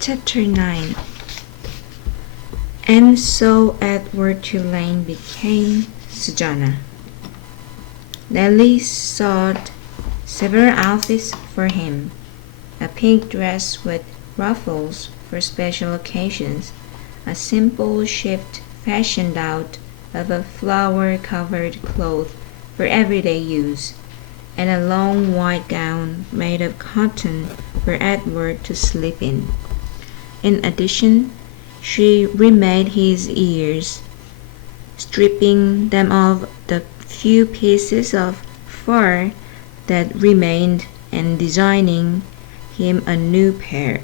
Chapter 9. And so Edward Tulane became Susanna. Nellie sought several outfits for him, a pink dress with ruffles for special occasions, a simple shift fashioned out of a flower-covered cloth for everyday use, and a long white gown made of cotton for Edward to sleep in. In addition, she remade his ears, stripping them of the few pieces of fur that remained and designing him a new pair.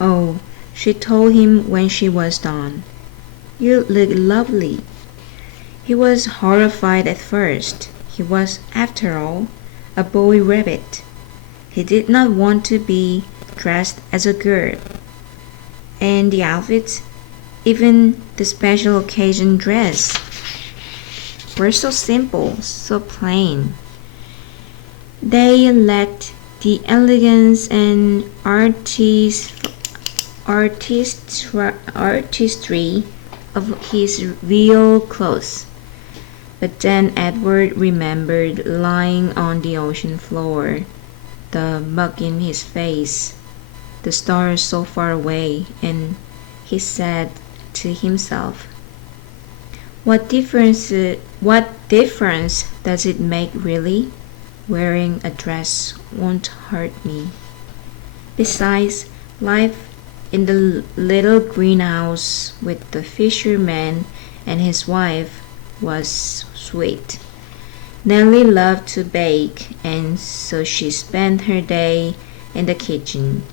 "Oh," she told him when she was done, "you look lovely." He was horrified at first. He was, after all, a boy rabbit. He did not want to be dressed as a girl. And the outfits, even the special occasion dress, were so simple, so plain. They lacked the elegance and artistry of his real clothes. But then Edward remembered lying on the ocean floor, the mug in his face, the stars so far away, and he said to himself, What difference does it make really? Wearing a dress won't hurt me. Besides, life in the little greenhouse with the fisherman and his wife was sweet. Nellie loved to bake, and so she spent her day in the kitchen.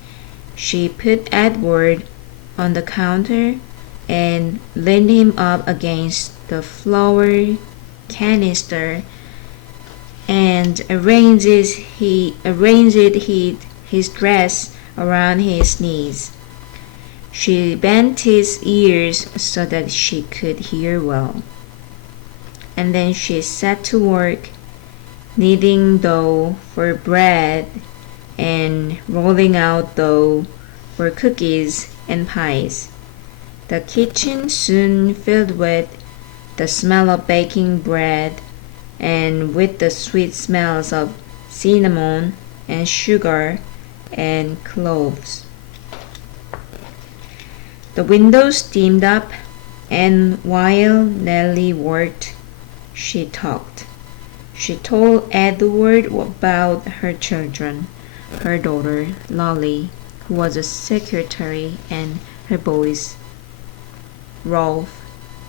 She put Edward on the counter and leaned him up against the flour canister and arranged his dress around his knees. She bent his ears so that she could hear well. And then she set to work kneading dough for bread and rolling out dough for cookies and pies. The kitchen soon filled with the smell of baking bread and with the sweet smells of cinnamon and sugar and cloves. The windows steamed up, and while Nellie worked, she talked. She told Edward about her children, her daughter, Lolly, who was a secretary, and her boys, Rolf,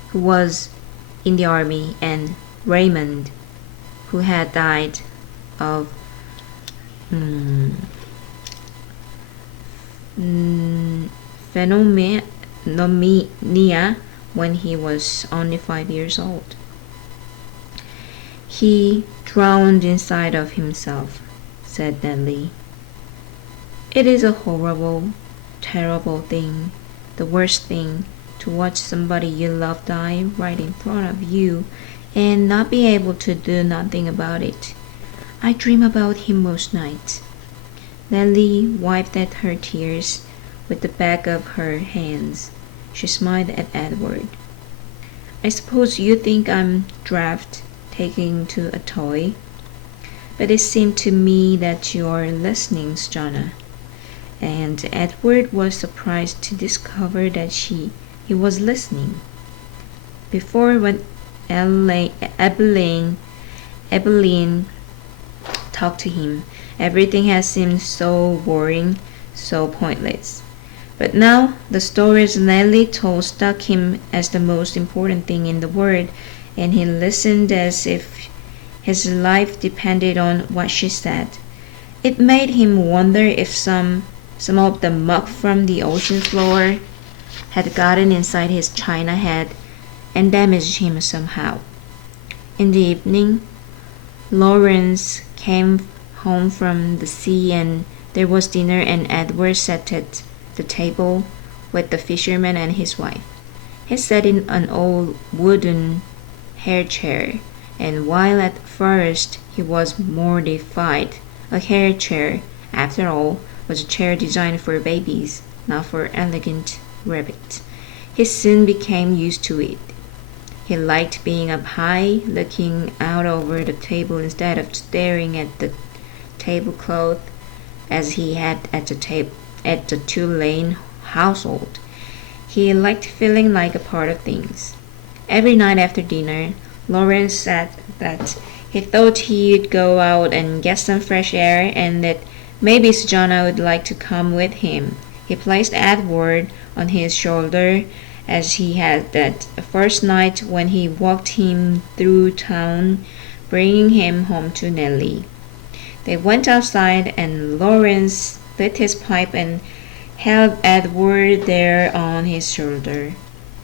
who was in the army, and Raymond, who had died of pneumonia when he was only 5 years old. "He drowned inside of himself," said Nellie. "It is a horrible, terrible thing, the worst thing, to watch somebody you love die right in front of you and not be able to do nothing about it. I dream about him most nights." Nellie wiped at her tears with the back of her hands. She smiled at Edward. "I suppose you think I'm daft taking to a toy, but it seemed to me that you are listening, Susanna." And Edward was surprised to discover that he was listening. Before, when Ebeline talked to him, everything had seemed so boring, so pointless. But now the stories Nellie told struck him as the most important thing in the world, and he listened as if his life depended on what she said. It made him wonder if some of the muck from the ocean floor had gotten inside his china head and damaged him somehow. In the evening, Lawrence came home from the sea, and there was dinner, and Edward sat at the table with the fisherman and his wife. He sat in an old wooden hair chair, and while at first he was mortified, a hair chair, after all, was a chair designed for babies. not for elegant rabbit. He soon became used to it. He liked being up high, looking out over the table instead of staring at the tablecloth as he had at the Tulane household. He liked feeling like a part of things. Every night after dinner, Lawrence said that he thought he'd go out and get some fresh air and that maybe Susanna would like to come with him. He placed Edward on his shoulder as he had that first night when he walked him through town, bringing him home to Nellie. They went outside and Lawrence lit his pipe and held Edward there on his shoulder.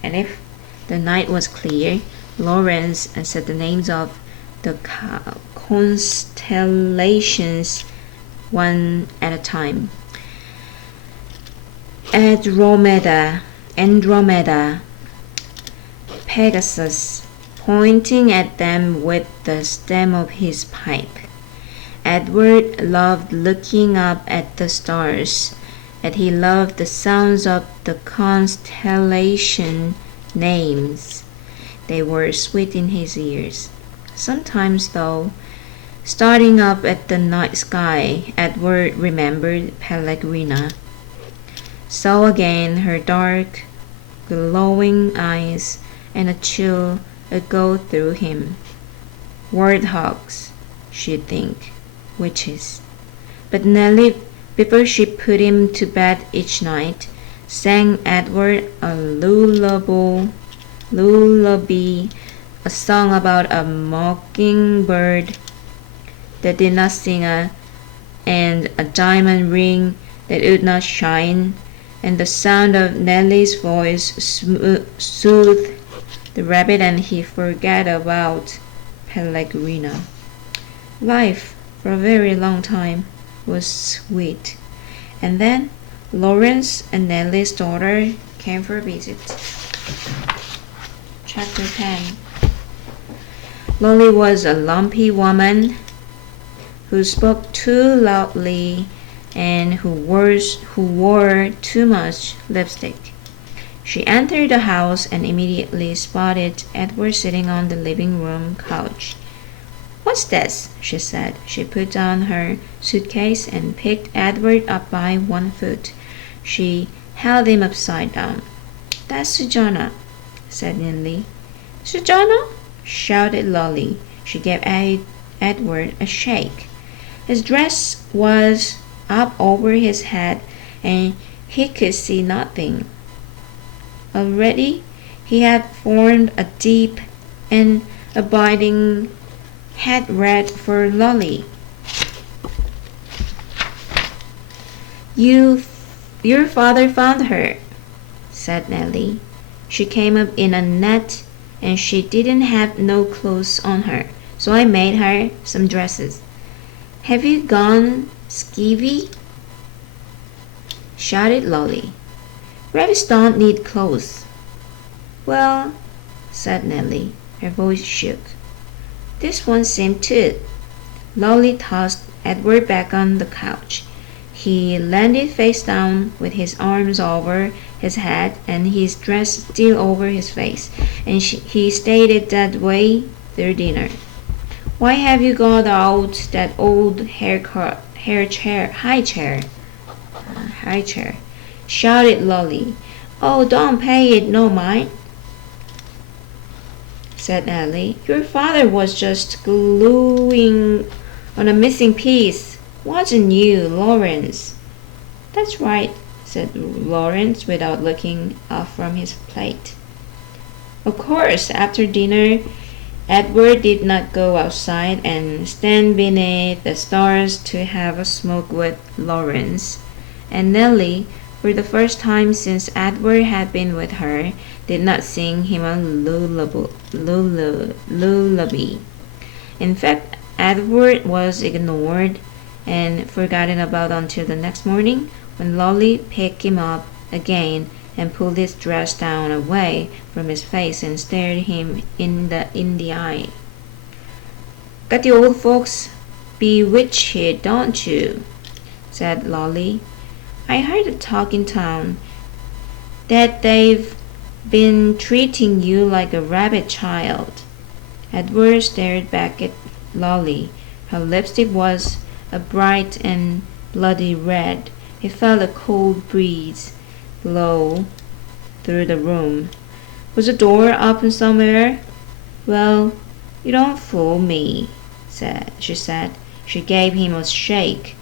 And if the night was clear, Lawrence said the names of the constellations one at a time. Andromeda, Pegasus, pointing at them with the stem of his pipe. Edward loved looking up at the stars, and he loved the sounds of the constellation names. They were sweet in his ears. Sometimes, though, starting up at the night sky, Edward remembered Pellegrina. Saw again her dark, glowing eyes, and a chill would go through him. Warthogs, she'd think, witches. But Nellie, before she put him to bed each night, sang Edward a lullaby, a song about a mockingbird that did not sing and a diamond ring that would not shine, and the sound of Nellie's voice soothed the rabbit and he forgot about Pellegrina. Life, for a very long time, was sweet. And then Lawrence and Nellie's daughter came for a visit. Chapter 10. Lolly was a lumpy woman who spoke too loudly and who wore too much lipstick. She entered the house and immediately spotted Edward sitting on the living room couch. "What's this?" she said. She put down her suitcase and picked Edward up by one foot. She held him upside down. "That's Susanna," said Nellie. "Susanna?" shouted Lolly. She gave Edward a shake. His dress was up over his head and he could see nothing. Already he had formed a deep and abiding hatred for Lolly. Your father found her," said Nellie. "She came up in a net and she didn't have no clothes on her, so I made her some dresses. Have you gone skeevy?" shouted Lolly. "Rabbits don't need clothes." "Well," said Nellie. Her voice shook. "This one seemed to." Lolly tossed Edward back on the couch. He landed face down with his arms over his head and his dress still over his face, and he stayed that way through dinner. "Why have you got out that old high chair?" shouted Lolly. "Oh, don't pay it no mind," said Nellie. "Your father was just gluing on a missing piece, wasn't you, Lawrence?" "That's right," said Lawrence without looking up from his plate. Of course, after dinner, Edward did not go outside and stand beneath the stars to have a smoke with Lawrence, and Nellie, for the first time since Edward had been with her, did not sing him a lullaby. In fact, Edward was ignored and forgotten about until the next morning, when Lolly picked him up again and pulled his dress down away from his face and stared him in the eye. "Got the old folks bewitched, don't you?" said Lolly. I heard the talk in town that they've been treating you like a rabbit child. Edward stared back at Lolly. Her lipstick was a bright and bloody red. He felt a cold breeze blow through the room. Was the door open somewhere? Well, you don't fool me, she said. She gave him a shake.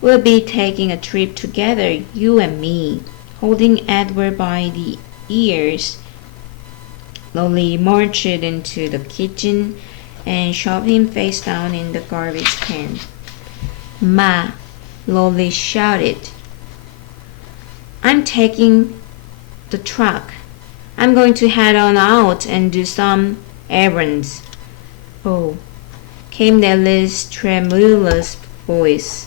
We'll be taking a trip together, you and me. Holding Edward by the ears, Lolly marched into the kitchen and shoved him face down in the garbage can. Ma, Lolly shouted. I'm taking the truck. I'm going to head on out and do some errands. Oh, came Nellie's tremulous voice.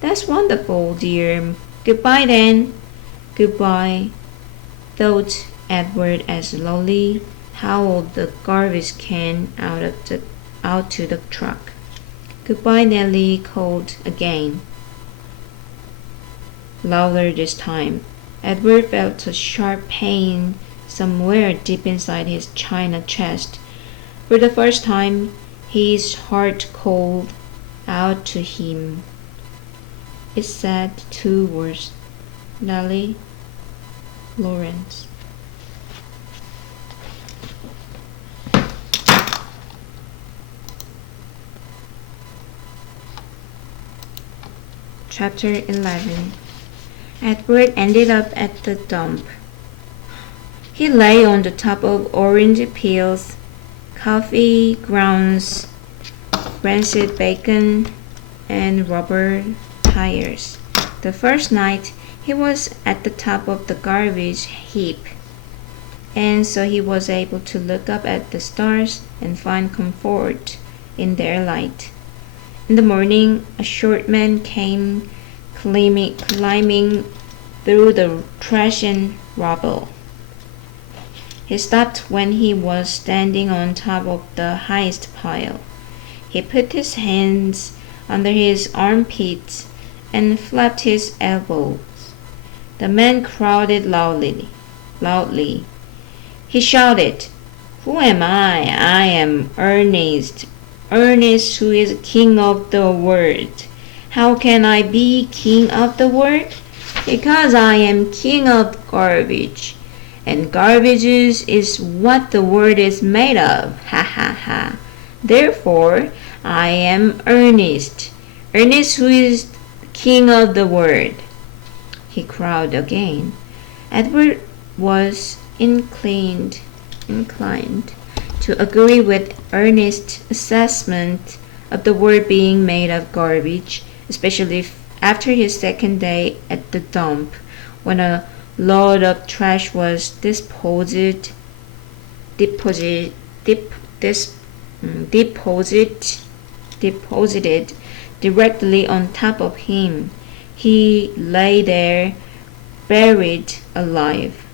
That's wonderful, dear. Goodbye then. Goodbye, thought Edward as Lolly hauled the garbage can out to the truck. Goodbye, Nellie called again. Louder this time. Edward felt a sharp pain somewhere deep inside his china chest. For the first time, his heart called out to him. It said 2 words. Nellie, Lawrence. Chapter 11. Edward ended up at the dump. He lay on the top of orange peels, coffee grounds, rancid bacon, and rubber tires. The first night, he was at the top of the garbage heap, and so he was able to look up at the stars and find comfort in their light. In the morning, a short man came climbing through the trash and rubble. He stopped when he was standing on top of the highest pile. He put his hands under his armpits and flapped his elbows. The man crowded loudly. He shouted, Who am I? I am Ernest. Ernest, who is king of the world. How can I be king of the world? Because I am king of garbage. And garbage is what the world is made of. Ha ha ha. Therefore, I am Ernest. Ernest, who is king of the world. He crowed again. Edward was inclined to agree with Ernest's assessment of the world being made of garbage, especially after his second day at the dump, when a load of trash was deposited directly on top of him. He lay there, buried alive.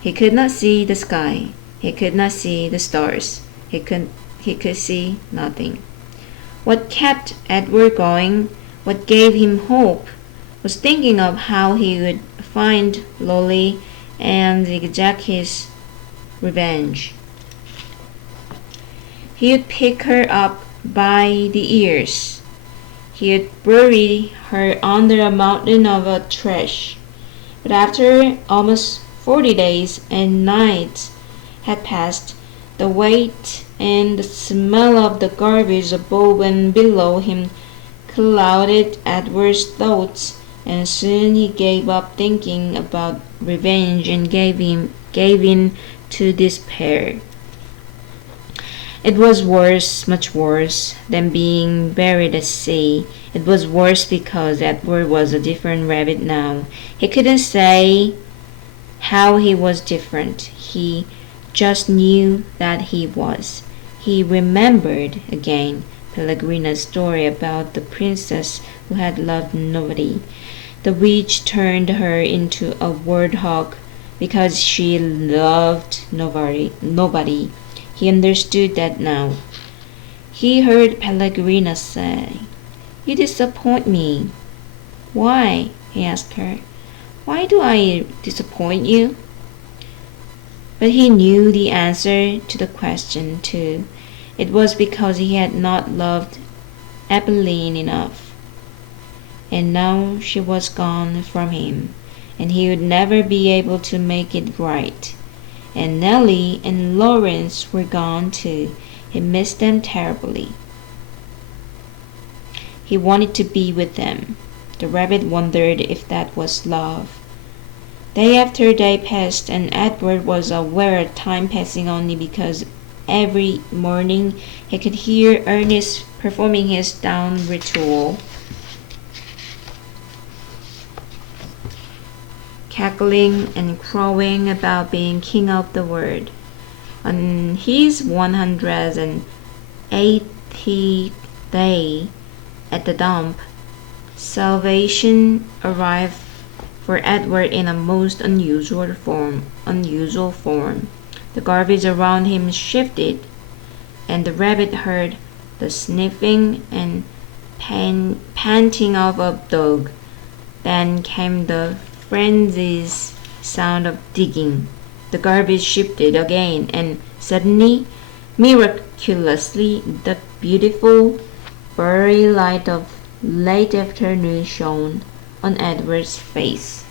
He could not see the sky. He could not see the stars. He could see nothing. What kept Edward going, what gave him hope, was thinking of how he would find Lolly and exact his revenge. He would pick her up by the ears. He would bury her under a mountain of trash. But after almost 40 days and nights had passed, the weight and the smell of the garbage above and below him clouded Edward's thoughts, and soon he gave up thinking about revenge and gave in to despair. It was worse, much worse, than being buried at sea. It was worse because Edward was a different rabbit now. He couldn't say how he was different. He just knew that he was. He remembered again Pellegrina's story about the princess who had loved nobody. The witch turned her into a warthog because she loved nobody. He understood that now. He heard Pellegrina say, You disappoint me. Why? he asked her. Why do I disappoint you? But he knew the answer to the question, too. It was because he had not loved Evelyn enough. And now she was gone from him, and he would never be able to make it right. And Nellie and Lawrence were gone too. He missed them terribly. He wanted to be with them. The rabbit wondered if that was love. Day after day passed, and Edward was aware of time passing only because every morning he could hear Ernest performing his dawn ritual, cackling and crowing about being king of the world. On his 180th day at the dump, salvation arrived for Edward in a most unusual form. The garbage around him shifted, and the rabbit heard the sniffing and panting of a dog. Then came the frenzied sound of digging. The garbage shifted again, and suddenly, miraculously, the beautiful, fiery light of late afternoon shone on Edward's face.